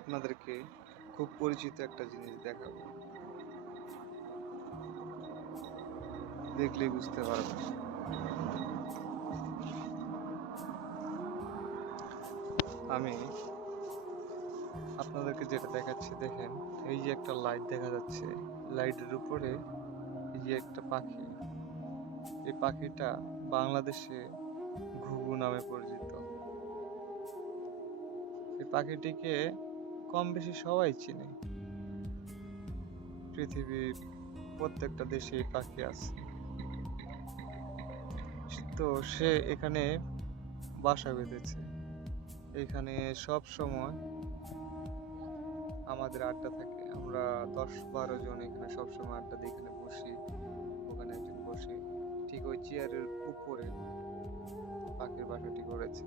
আপনাদেরকে খুব পরিচিত একটা জিনিস দেখাবো, দেখলেই বুঝতে পারবেন। আমি আপনাদেরকে যেটা দেখাচ্ছি দেখেন, এই যে একটা লাইট দেখা যাচ্ছে, লাইটের উপরে এই যে একটা পাখি, এই পাখিটা বাংলাদেশে ঘুঘু নামে পরিচিত। এই পাখিটিকে কম বেশি সবাই চিনে, পৃথিবীর প্রত্যেকটা দেশে এই পাখি আছে। তো সে এখানে বাসা বেঁধেছে। এখানে সব সময় আমাদের আড্ডা থাকে। আমরা 10-12 জন এখানে সবসময় আড্ডা দিই, এখানে বসি, ওখানে একজন বসে। ঠিক ওই চেয়ারের উপরে পাখির বাসাটি করেছে,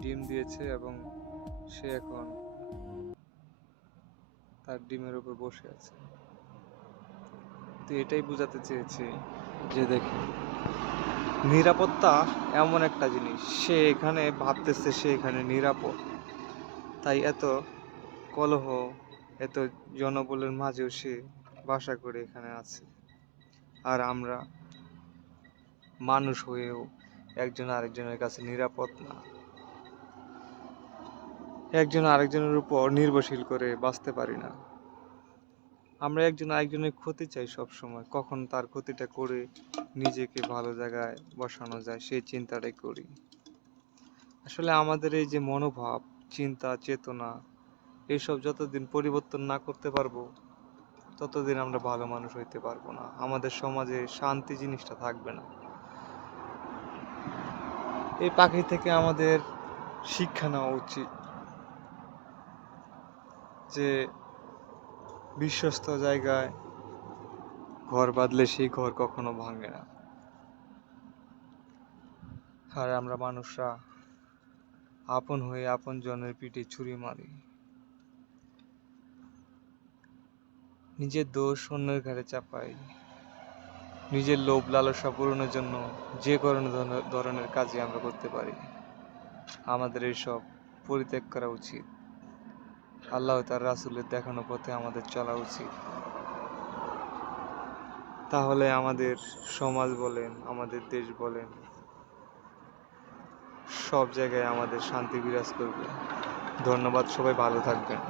ডিম দিয়েছে এবং সে এখন তার ডিমের উপর বসে আছে। তো এটাই বোঝাতে চেয়েছি যে দেখুন, নিরাপত্তা এমন একটা জিনিস, সে এখানে ভাবতেছে সে এখানে নিরাপদ, তাই এত কলহ, এত জনবলের মাঝেও সে বাসা করে এখানে আছে। আর আমরা মানুষ হয়েও একজন আরেকজনের কাছে নিরাপদ না, একজন আরেকজনের উপর নির্ভরশীল করে বাঁচতে পারি না। আমরা একজন আরেকজনের ক্ষতি চাই সব সময়, কখন তার ক্ষতিটা করে নিজেকে ভালো জায়গায় বসানো যায় সেই চিন্তাটাই করি। আসলে আমাদের এই যে মনোভাব, চিন্তা, চেতনা, এইসব যতদিন পরিবর্তন না করতে পারবো ততদিন আমরা ভালো মানুষ হইতে পারবো না। আমাদের সমাজে শান্তি জিনিসটা থাকবে না। এই পাখি থেকে আমাদের শিক্ষা নেওয়া উচিত যে বিশ্বস্ত জায়গায় ঘর বাঁধলে সেই ঘর কখনো ভাঙে না। আর আমরা মানুষরা আপন হয়ে আপন জনের পিঠে ছুরি মারি, নিজের দোষ অন্যের ঘাড়ে চাপাই, নিজের লোভ লালসা পূরণের জন্য যে কোনো ধরনের কাজই আমরা করতে পারি। আমাদের এইসব পরিত্যাগ করা উচিত। আল্লাহ তার রাসূলের দেখানো পথে আমাদের চলা উচিত। তাহলে আমাদের সমাজ বলেন, আমাদের দেশ বলেন, সব জায়গায় আমাদের শান্তি বিরাজ করবে। ধন্যবাদ, সবাই ভালো থাকবেন।